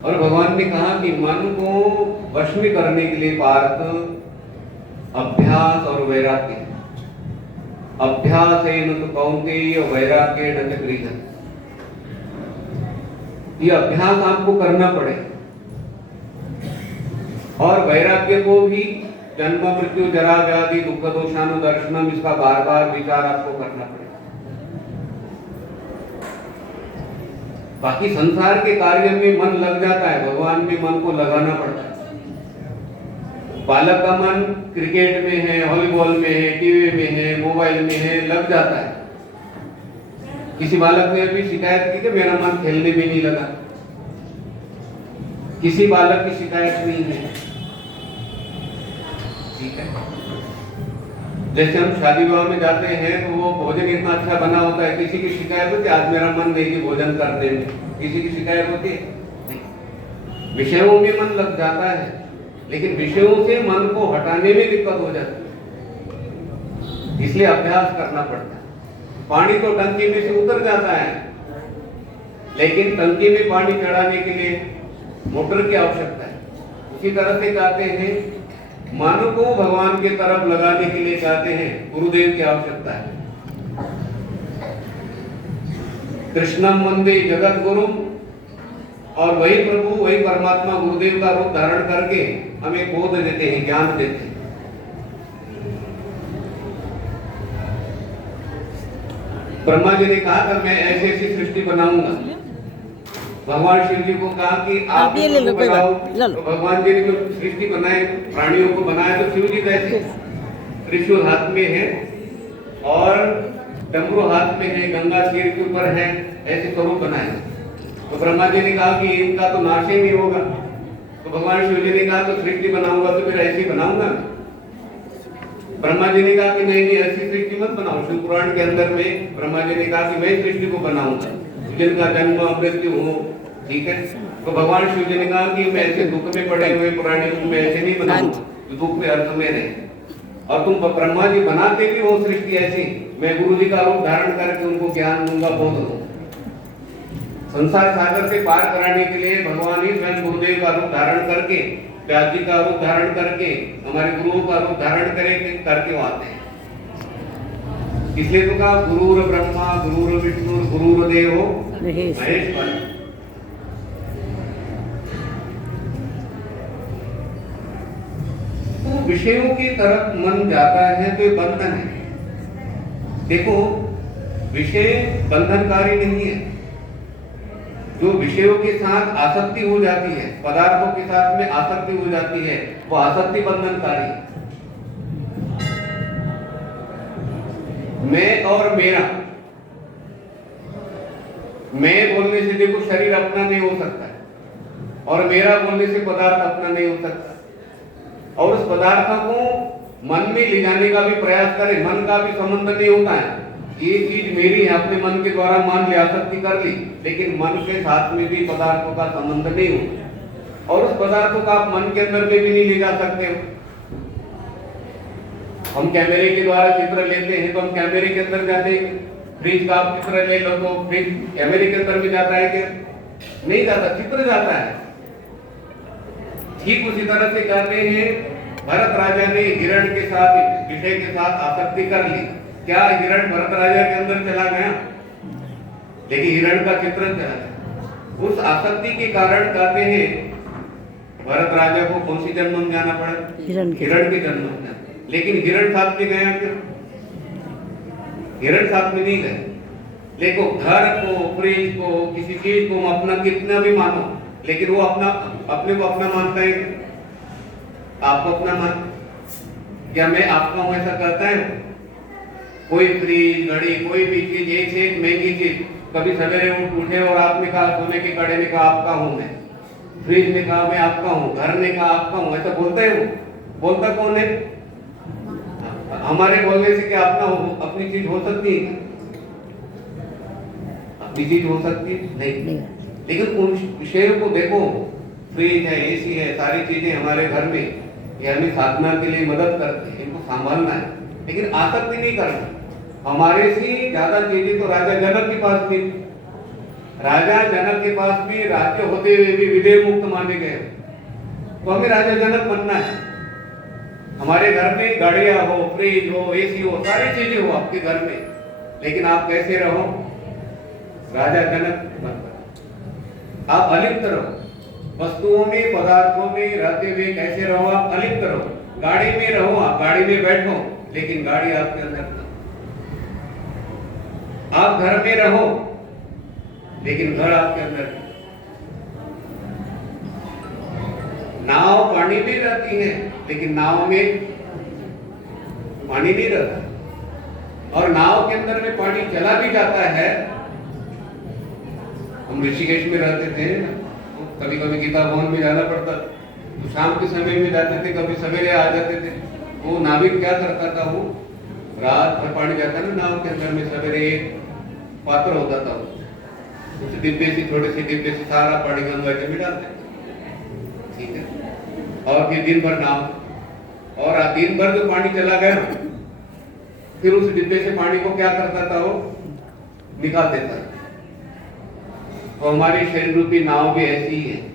और भगवान ने कहा कि मन को वश में करने के लिए पार्थ अभ्यास और वैराग्य। अभ्यास है न तो कौन्तेय, वैराग्य न तो गृह। ये अभ्यास आपको करना पड़े और वैराग्य को भी जन्म मृत्यु जरा व्याधि दुख दोषानु दर्शनम, इसका बार बार विचार आपको करना पड़े। बाकी संसार के कार्य में मन लग जाता है, भगवान में मन को लगाना पड़ता है। बालक का मन क्रिकेट में है, वॉलीबॉल में है, टीवी में है, मोबाइल में है, लग जाता है। किसी बालक ने अभी शिकायत की कि मेरा मन खेलने में नहीं लगा। किसी बालक की शिकायत नहीं है, ठीक है। जैसे हम शादी विवाह में जाते हैं तो वो भोजन इतना अच्छा बना होता है, किसी की शिकायत होती है आज मेरा मन नहीं कि भोजन करने में, किसी की शिकायत होती है नहीं। विषयों में मन लग जाता है, लेकिन विषयों से मन को हटाने में दिक्कत हो जाती है, इसलिए अभ्यास करना पड़ता है। पानी तो टंकी में से उतर जाता है, लेकिन टंकी में पानी चढ़ाने के लिए मोटर की आवश्यकता है। उसी तरह से कहते हैं मन को भगवान की तरफ लगाने के लिए चाहते हैं, गुरुदेव की आवश्यकता है। कृष्णम वंदे जगत गुरु, और वही प्रभु वही परमात्मा गुरुदेव का रूप धारण करके हमें बोध देते हैं, ज्ञान देते हैं। ब्रह्मा जी ने कहा था मैं ऐसी ऐसी सृष्टि बनाऊंगा। भगवान शिव जी को कहा कि आप ये ले लो, तो भगवान जी ने जो सृष्टि बनाए, प्राणियों को बनाया, तो शिव जी कैसे त्रिशूल हाथ में है और डमरू हाथ में है, गंगा सिर के ऊपर है, ऐसे स्वरूप बनाए। तो ब्रह्मा जी ने कहा कि इनका तो नाश ही नहीं होगा। तो भगवान शिव जी ने कहा तो सृष्टि बनाऊंगा तो फिर ऐसी बनाऊंगा। ब्रह्मा जी ने कहा कि नहीं नहीं ऐसी सृष्टि मत बनाओ। शिव पुराण के अंदर में ब्रह्मा जी ने कहा कि मैं सृष्टि को बनाऊंगा जिनका जन्म मृत्यु हो, ठीक है। तो भगवान शिव जी ने कहा कि मैं ऐसे दुख में पड़े हुए प्राणियों को मैं ऐसे नहीं बनाऊंगा जो दुख में अर्थ में रहे। और तुम ब्रह्मा जी बनाते भी वो सृष्टि ऐसी, मैं गुरु जी का रूप धारण करके उनको ज्ञान दूंगा, बोध दूंगा। संसार सागर से पार कराने के लिए भगवान ही स्वयं गुरुदेव का रूप धारण करके, व्यास जी का रूप धारण करके, हमारे गुरुओं का रूप धारण करके वो आते हैं। इसलिए तो कहा गुरुर ब्रह्मा गुरुर विष्णु गुरुर देवो महेश्वर। तो विषयों की तरफ मन जाता है तो ये बंधन है। देखो विषय बंधनकारी नहीं है। जो विषयों के साथ आसक्ति हो जाती है, पदार्थों के साथ में आसक्ति हो जाती है, वो आसक्ति बंधनकारी है। मैं और मेरा, मैं बोलने से देखो शरीर अपना नहीं हो सकता है, और मेरा बोलने से पदार्थ अपना नहीं हो सकता। और उस पदार्थ को मन में ले जाने का भी प्रयास करें, मन का भी संबंध नहीं होता है। ये चीज मेरी है, अपने मन के द्वारा मान लिया, आसक्ति कर ली, लेकिन मन के साथ में भी पदार्थों का संबंध नहीं होता। और उस पदार्थों का आप मन के अंदर में भी नहीं ले जा सकते हो। हम कैमरे के द्वारा चित्र लेते हैं तो हम कैमरे के अंदर जाते हैं। फ्रिज का आप चित्र ले लो तो फ्रिज कैमरे के अंदर में जाता है क्या? नहीं जाता, चित्र जाता है। ठीक उसी तरह से कहते हैं भरत राजा ने हिरण के साथ, विषय के साथ आसक्ति कर ली। क्या हिरण भरत राजा के अंदर चला गया? लेकिन हिरण का चित्र चला गया। उस आसक्ति के कारण कहते हैं भरत राजा को कौन सी जन्म में जाना पड़ा? हिरण के जन्म में जाना। लेकिन हिरण साथ में गया क्यों? हिरण साथ में नहीं गए। लेकिन घर को, फ्रिज को, किसी चीज को अपना कितना भी मानो, लेकिन वो अपने को अपना मानता है। आपको अपना मान, क्या मैं आपका हूं ऐसा कहता है? कोई फ्रिज, घड़ी, कोई भी चीज, एक से एक महंगी चीज, कभी सवेरे उठे और आपने कहा, सोने के कड़े ने कहा आपका हूं मैं, फ्रिज ने कहा मैं आपका हूं, घर ने कहा आपका हूं, ऐसा बोलता है वो? बोलता कौन है? हमारे बोलने से क्या अपनी चीज हो सकती है? अपनी चीज हो सकती है? नहीं। लेकिन उन विषयों को देखो, फ्रिज है, एसी है, सारी चीजें हमारे घर में, ये हमें साधना के लिए मदद करते हैं, इनको संभालना है, लेकिन आसक्ति नहीं करना। हमारे से ज्यादा चीजें तो राजा जनक के पास थी। राजा जनक के पास भी राज्य होते हुए भी विदेह मुक्त माने गए, तो हमें राजा जनक बनना है। हमारे घर में गाड़ियां हो, फ्रिज हो, एसी हो, सारी चीजें हो आपके घर में, लेकिन आप कैसे रहो? राजा जनक बनकर आप अलिप्त रहो। वस्तुओं में, पदार्थों में रहते हुए कैसे रहो? आप अलिप्त रहो। गाड़ी में रहो, आप गाड़ी में बैठो, लेकिन गाड़ी आपके अंदर ना। आप घर में रहो, लेकिन घर आपके अंदर। नाव पानी में रहती है, लेकिन नाव में पानी नहीं रहता, और नाव के अंदर में पानी चला भी जाता है। हम ऋषिकेश में रहते थे, कभी कभी गीता भवन में जाना पड़ता, तो शाम के समय में जाते थे, कभी सवेरे आ जाते थे। वो नाविक क्या करता था, वो रात भर पानी जाता ना नाव के अंदर में, सवेरे एक पात्र होता था, उस डिब्बे से, थोड़े से डिब्बे से सारा पानी गंगा जी में डालते, ठीक है। और फिर दिन भर नाव, और दिन भर जो पानी चला गया, फिर उस डिब्बे से पानी को क्या करता था, वो निकाल देता। तो हमारी शरीर रूपी नाव भी ऐसी ही है।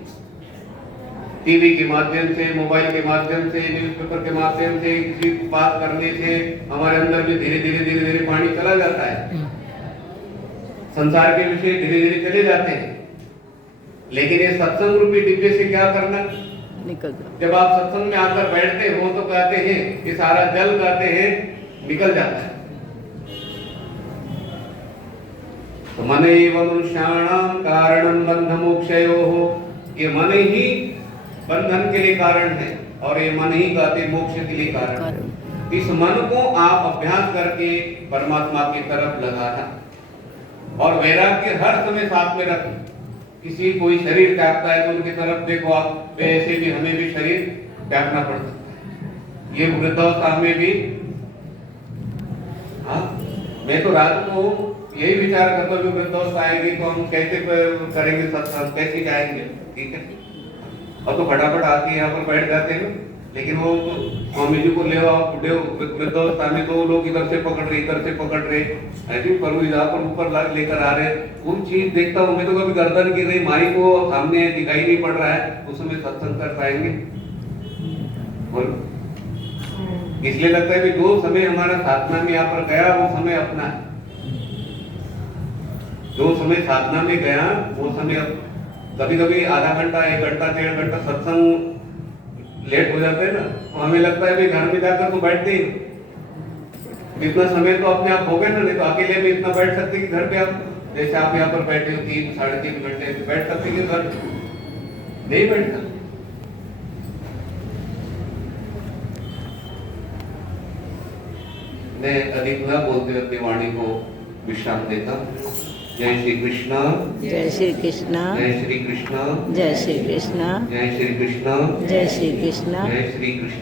टीवी के माध्यम से, मोबाइल के माध्यम से, न्यूज़पेपर के माध्यम से, किसी बात करने से हमारे अंदर भी धीरे धीरे पानी चला जाता है। संसार के विषय धीरे धीरे चले जाते हैं, लेकिन ये सत्संग रूपी डिब्बे से क्या करना? निकल जाओ। जब आप सत्संग में आकर बैठते हो तो कहते हैं, ये सारा जल कहते हैं निकल जाता है। तो मन एवं मनुष्याणाम कारणम बंध मोक्षयोः, ये मन ही बंधन के लिए कारण है, और ये मन ही कहते मोक्ष के लिए कारण है। इस मन को आप अभ्यास करके परमात्मा की तरफ लगाना, और वैराग्य हर समय साथ में रखना। किसी कोई शरीर त्यागता है तो उनकी तरफ देखो आप, ऐसे भी हमें भी शरीर त्यागना पड़ सकता है। ये वृद्धावस्था में भी, हाँ, मैं तो रात को यही विचार करता हूँ, वृद्धावस्था आएगी तो हम कैसे करेंगे सत्संग, कैसे जाएंगे, ठीक है। और तो फटाफट आके यहाँ पर बैठ जाते हैं, लेकिन वो स्वामी जी को ले आओ बुढ़े वृद्धावस्था में, तो लोग इधर से पकड़ रहे, इधर से पकड़ रहे, ऐसे पर यहाँ पर ऊपर लेकर आ रहे। उन चीज देखता हूँ मैं तो, कभी गर्दन गिर रही, माई को सामने दिखाई नहीं पड़ रहा है, उस समय सत्संग कर पाएंगे? बोलो। इसलिए लगता है कि जो समय हमारा साधना में यहाँ पर गया, वो समय अपना है। जो समय साधना में गया वो समय, कभी कभी आधा घंटा, 1 घंटा, 1.5 घंटा सत्संग लेट हो जाता है ना, तो हमें लगता है कि घर में जाकर तो बैठते ही, इतना समय तो अपने आप हो गए ना, नहीं तो अकेले में इतना बैठ सकते कि घर पे आप, जैसे आप यहाँ पर बैठे हो 3 साढ़े 3 घंटे बैठ सकते कि घर नहीं बैठता। मैं अधिक न बोलते हुए अपनी वाणी को विश्राम देता। जय श्री कृष्ण, जय श्री कृष्ण, जय श्री कृष्ण, जय श्री कृष्ण, जय श्री कृष्ण, जय श्री कृष्ण, जय श्री कृष्ण।